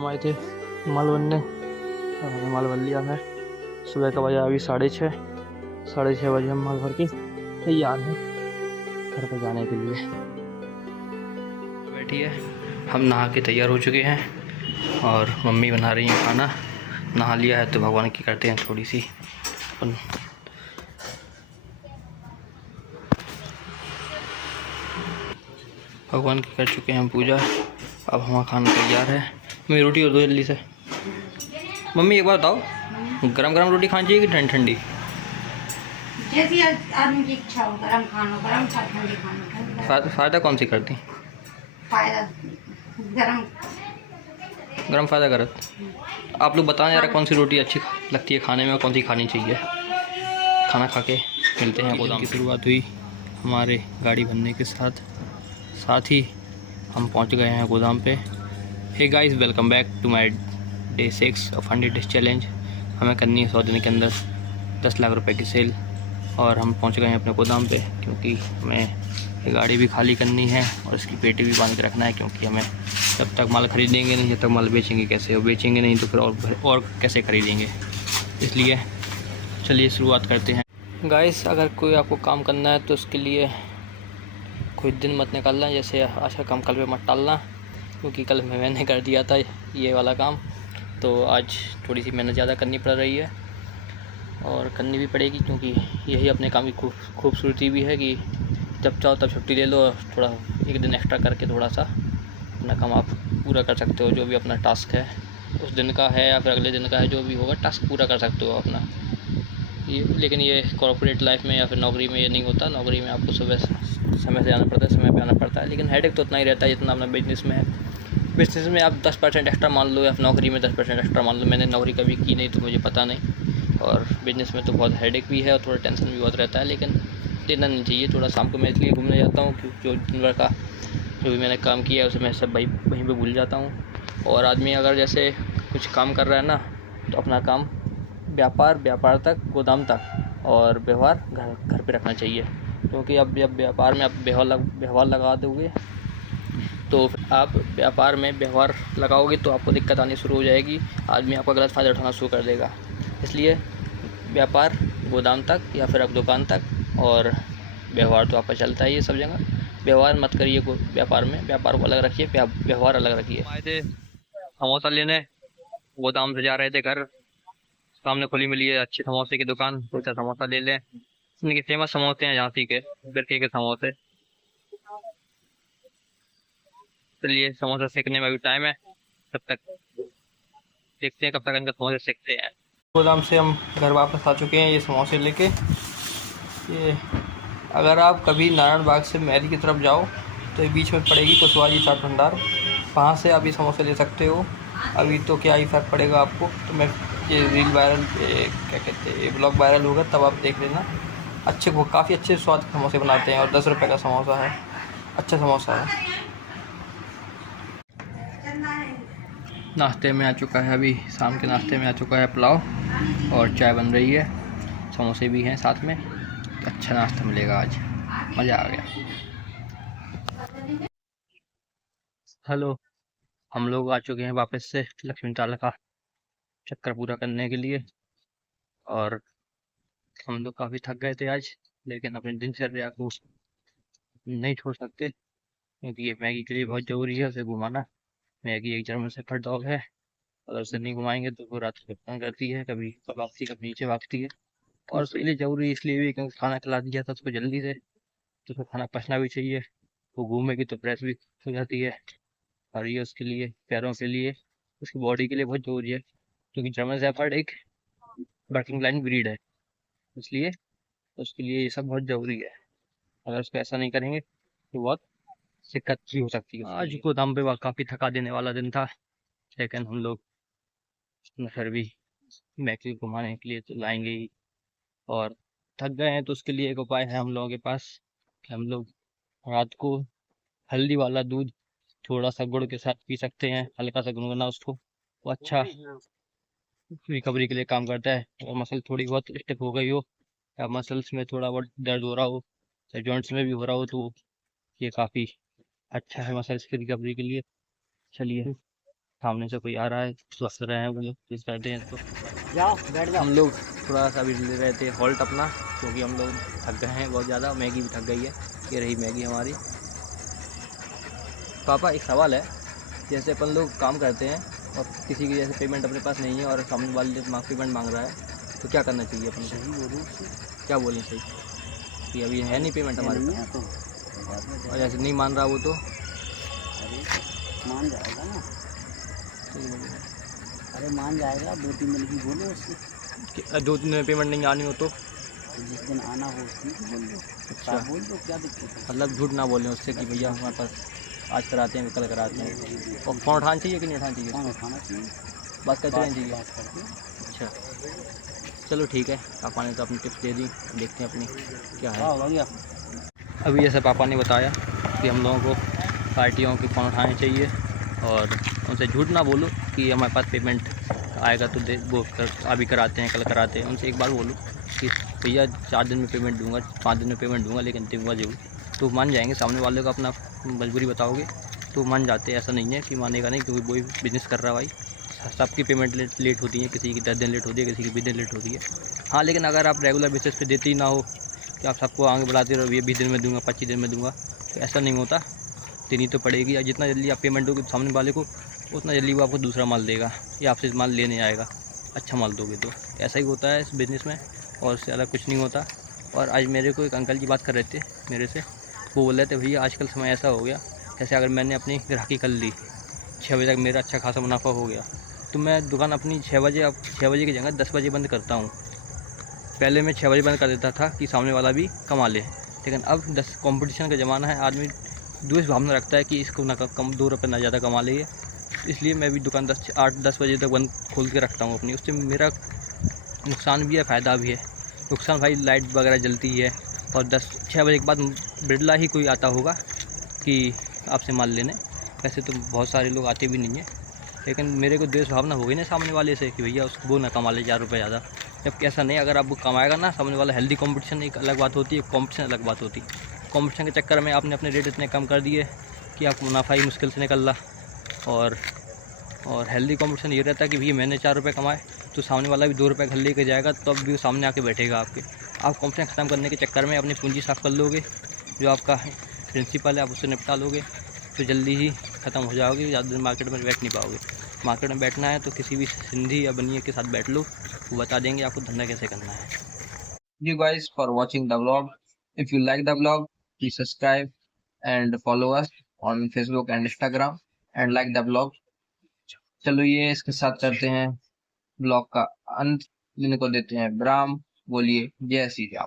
हम आए थे माल बनने और हमने माल बन लिया है। सुबह का बजे अभी 6:30 बजे हम माल भर के तैयार हैं घर पर जाने के लिए। बैठी है, हम नहा के तैयार हो चुके हैं और मम्मी बना रही हैं खाना। नहा लिया है तो भगवान की करते हैं थोड़ी सी अपन। भगवान की कर चुके हैं हम पूजा। अब हमारा खाना तैयार है। मेरी रोटी और दो जल्दी से। मम्मी एक बात बताओ, गरम गरम रोटी खानी चाहिए कि ठंडी ठंडी? जैसी आदमी की इच्छा हो, गरम खाना गरम खा, ठंडी खाना। फ़ायदा कौन सी करती? फायदा गरम गरम फ़ायदा करत। आप लोग बताएं यार कौन सी रोटी अच्छी लगती है खाने में और कौन सी खानी चाहिए। खाना खा के मिलते हैं। गोदाम की शुरुआत हुई हमारे गाड़ी बनने के साथ ही हम पहुंच गए हैं गोदाम पे। Hey guys, welcome back to my day 6 of 100 days challenge. हमें करनी है 100 दिन के अंदर 10 लाख रुपए की सेल और हम पहुंच गए हैं अपने गोदाम पे क्योंकि हमें ये गाड़ी भी खाली करनी है और इसकी पेटी भी बांध के रखना है क्योंकि हमें जब तक माल ख़रीदेंगे नहीं जब तक माल बेचेंगे कैसे, और बेचेंगे नहीं तो फिर और कैसे ख़रीदेंगे। इसलिए चलिए शुरुआत करते हैं। गाइस, अगर कोई आपको काम करना है तो उसके लिए कोई दिन मत निकालना, जैसे आज का काम कल पे मत टालना क्योंकि कल मैंने कर दिया था ये वाला काम, तो आज थोड़ी सी मेहनत ज़्यादा करनी पड़ रही है और करनी भी पड़ेगी क्योंकि यही अपने काम की खूबसूरती भी है कि जब चाहो तब छुट्टी ले लो और थोड़ा एक दिन एक्स्ट्रा करके थोड़ा सा अपना काम आप पूरा कर सकते हो। जो भी अपना टास्क है उस दिन का है या फिर अगले दिन का है, जो भी होगा टास्क पूरा कर सकते हो अपना ये। लेकिन ये कॉर्पोरेट लाइफ में या फिर नौकरी में ये नहीं होता। नौकरी में आपको सुबह समय से आना पड़ता है, समय पे आना पड़ता है, लेकिन हेडेक तो उतना ही रहता है जितना अपना बिजनेस में है। बिजनेस में आप 10% एक्स्ट्रा मान लो या फिर नौकरी में 10% एक्स्ट्रा मान लो। मैंने नौकरी कभी की नहीं तो मुझे पता नहीं, और बिजनेस में तो बहुत हेडेक भी है और थोड़ा टेंशन भी बहुत रहता है, लेकिन लेना नहीं चाहिए। थोड़ा शाम को मैं इसलिए घूमने जाता हूँ क्योंकि जो दिन भर का जो भी मैंने काम किया है उसे मैं सब वहीं पे भूल जाता हूँ। और आदमी अगर जैसे कुछ काम कर रहा है ना तो अपना काम व्यापार तक, गोदाम तक, और व्यवहार घर पे रखना चाहिए क्योंकि अब जब व्यापार में आप व्यवहार लगा दोगे तो आप व्यापार में व्यवहार लगाओगे तो आपको दिक्कत आनी शुरू हो जाएगी। आदमी आपका गलत फ़ायदा उठाना शुरू कर देगा। इसलिए व्यापार गोदाम तक या फिर आप दुकान तक, और व्यवहार तो आपका चलता ही है सब जगह। व्यवहार मत करिए व्यापार में, व्यापार को अलग रखिए, व्यवहार अलग रखिए। आए थे समोसा लेने, गोदाम से जा रहे थे घर। सामने खुली मिली है अच्छी समोसे की दुकान, सोचा समोसा ले लें। इनके फेमस समोसे हैं झांसी के, बिरके के समोसे। चलिए समोसा सेकने में अभी टाइम है, तब तक देखते हैं कब तक इनका समोसे सेकते हैं। गोदाम से हम घर वापस आ चुके हैं ये समोसे लेके। ये अगर आप कभी नारायण बाग से मैरी की तरफ जाओ तो ये बीच में पड़ेगी कुशवाहा जी चाट भंडार, वहाँ से आप ये समोसे ले सकते हो। अभी तो क्या ही फ़र्क पड़ेगा आपको, तो मैं ये रील वायरल क्या कहते हैं, ब्लॉग वायरल होगा तब आप देख लेना। अच्छे, वो काफ़ी अच्छे स्वाद के समोसे बनाते हैं और 10 रुपये का समोसा है, अच्छा समोसा है। नाश्ते में आ चुका है, अभी शाम के नाश्ते में आ चुका है पुलाव और चाय बन रही है, समोसे भी हैं साथ में। अच्छा नाश्ता मिलेगा आज, मज़ा आ गया। हेलो, हम लोग आ चुके हैं वापस से लक्ष्मी ताला का चक्कर पूरा करने के लिए, और हम लोग काफ़ी थक गए थे आज, लेकिन अपनी दिनचर्या को नहीं छोड़ सकते क्योंकि ये मैगी के लिए बहुत ज़रूरी है उसे घुमाना। मैगी एक जर्मन शेफर्ड डॉग है, अगर उसे नहीं घुमाएंगे तो वो रात को तंग करती है, कभी ऊपर भागती है कभी नीचे भागती है। और उसके लिए ज़रूरी इसलिए भी क्योंकि खाना खिला दिया था उसको जल्दी से, तो उसको खाना पचना भी चाहिए। वो घूमेगी तो प्रेस भी हो जाती है, और ये उसके लिए, पैरों के लिए, उसकी बॉडी के लिए बहुत ज़रूरी है क्योंकि जर्मन शेफर्ड एक वर्किंग लाइन ब्रीड है, इसलिए उसके लिए ये सब बहुत ज़रूरी है। अगर उसको ऐसा नहीं करेंगे तो बहुत दिक्कत भी हो सकती है। आज गोदाम पे काफ़ी थका देने वाला दिन था, लेकिन हम लोग फिर भी मैक्सी घुमाने के लिए तो लाएंगे ही, और थक गए हैं तो उसके लिए एक उपाय है हम लोगों के पास कि हम लोग रात को हल्दी वाला दूध थोड़ा सा गुड़ के साथ पी सकते हैं, हल्का सा गुनगुना उसको। वो अच्छा रिकवरी के लिए काम करता है। और मसल थोड़ी बहुत स्टिफ हो गई हो या मसल्स में थोड़ा बहुत दर्द हो रहा हो या जॉइंट्स में भी हो रहा हो तो ये काफ़ी अच्छा है मसल्स की रिकवरी के लिए। चलिए सामने से कोई आ रहा है तो हंस रहे हैं वो लोग, जिस कहते हैं तो जाओ बैठ जाओ। हम लोग थोड़ा सा भी ले रहे थे हॉल्ट अपना, क्योंकि हम लोग थक गए हैं बहुत ज़्यादा। मैगी भी थक गई है। ये रही मैगी हमारी। पापा एक सवाल है, जैसे अपन लोग काम करते हैं और किसी की जैसे पेमेंट अपने पास नहीं है और सामने वाले पेमेंट मांग रहा है, तो क्या करना चाहिए अपन को? सही बोलो क्या बोलें सही कि अभी है नहीं पेमेंट हमारे नहीं पास, है तो बाद में और जैसे नहीं मान रहा वो तो अरे मान जाएगा ना। अरे मान जाएगा, 2-3 दिन की बोलो उससे। 2-3 दिन में पेमेंट नहीं आनी हो तो तो जिस दिन आना हो उस दिन की बोल दो। अच्छा, साफ बोल दो, क्या दिक्कत है। मतलब झूठ ना बोलें उससे कि भैया हमारे पास आज कराते हैं कल कराते हैं। और फ़ोन उठाना चाहिए कि नहीं उठाना चाहिए? कौन उठाना चाहिए, बात करते रहनी चाहिए। बात करके। अच्छा चलो ठीक है, पापा ने तो अपनी टिप्स दे दी, देखते हैं अपनी क्या है। हो गया। अभी जैसे पापा ने बताया कि हम लोगों को पार्टियों के फ़ोन उठाने चाहिए और उनसे झूठ ना बोलो कि हमारे पास पेमेंट आएगा तो दे वो अभी कराते हैं कल कराते हैं। उनसे एक बार बोलो कि भैया 4 दिन में पेमेंट दूंगा, 5 दिन में पेमेंट दूंगा, लेकिन दूंगा जरूर। तो मान जाएंगे। सामने वाले को अपना मजबूरी बताओगे तो मान जाते हैं। ऐसा नहीं है कि मानेगा नहीं, क्योंकि वही बिज़नेस कर रहा है भाई। सबकी पेमेंट लेट होती है, किसी की 10 दिन लेट होती है, किसी की 20 दिन लेट होती है। हाँ, लेकिन अगर आप रेगुलर बेसिस पे देते ही ना हो कि आप सबको आगे बढ़ाते रहो, ये 20 दिन में दूंगा, 25 दिन में दूंगा, तो ऐसा नहीं होता। देनी तो पड़ेगी। या जितना जल्दी आप पेमेंट दोगे सामने वाले को, उतना जल्दी वो आपको दूसरा माल देगा या आपसे माल लेने आएगा। अच्छा माल दोगे तो ऐसा ही होता है इस बिज़नेस में, और उससे अलग कुछ नहीं होता। और आज मेरे को एक अंकल जी बात कर रहे थे मेरे से, वो बोल रहे थे भैया आजकल समय ऐसा हो गया, जैसे अगर मैंने अपनी ग्राहकी कर ली, 6 बजे तक मेरा अच्छा खासा मुनाफा हो गया, तो मैं दुकान अपनी 6 बजे, अब 6 बजे की जगह 10 बजे बंद करता हूँ। पहले मैं 6 बजे बंद कर देता था कि सामने वाला भी कमा ले, लेकिन अब 10 कंपटीशन का ज़माना है। आदमी द्वेष भावना रखता है कि इसको ना कम 2 रुपये ना ज़्यादा कमा ले, इसलिए मैं भी दुकान 8-10 बजे तक बंद खोल के रखता हूँ अपनी। उससे मेरा नुकसान भी है, फ़ायदा भी है। नुकसान भाई लाइट वगैरह जलती है, और 6 बजे के बाद बिरला ही कोई आता होगा कि आपसे माल लेने। वैसे तो बहुत सारे लोग आते भी नहीं हैं, लेकिन मेरे को द्वेष भावना हो गई ना सामने वाले से कि भैया उसको वो ना कमा ले 4 रुपये ज़्यादा। जबकि ऐसा नहीं, अगर आप वो कमाएगा ना सामने वाला, हेल्दी कंपटीशन एक अलग बात होती है, कंपटीशन अलग बात होती है। कंपटीशन के चक्कर में आपने अपने रेट इतने कम कर दिए कि आपको मुनाफा ही मुश्किल से निकल रहा। और हेल्दी कंपटीशन ये रहता है कि भैया मैंने 4 रुपये कमाए तो सामने वाला भी 2 रुपये घर लेके जाएगा, तब भी वो सामने आके बैठेगा आपके। आप कंपटीशन ख़त्म करने के चक्कर में अपनी पूंजी साफ़ कर लोगे, जो आपका प्रिंसिपल है आप उससे निपटा लोगे, तो जल्दी ही ख़त्म हो जाओगे। ज़्यादा दिन मार्केट में बैठ नहीं पाओगे। मार्केट में बैठना है तो किसी भी सिंधी या बनिए के साथ बैठ लो, वो बता देंगे आपको धंधा कैसे करना है। You guys for watching the vlog. If you like the vlog, please subscribe and follow us on Facebook and Instagram and like the vlog. चलो ये इसके साथ करते हैं ब्लॉग का अंत, जिनको देते हैं विराम। बोलिए जय श्री राम।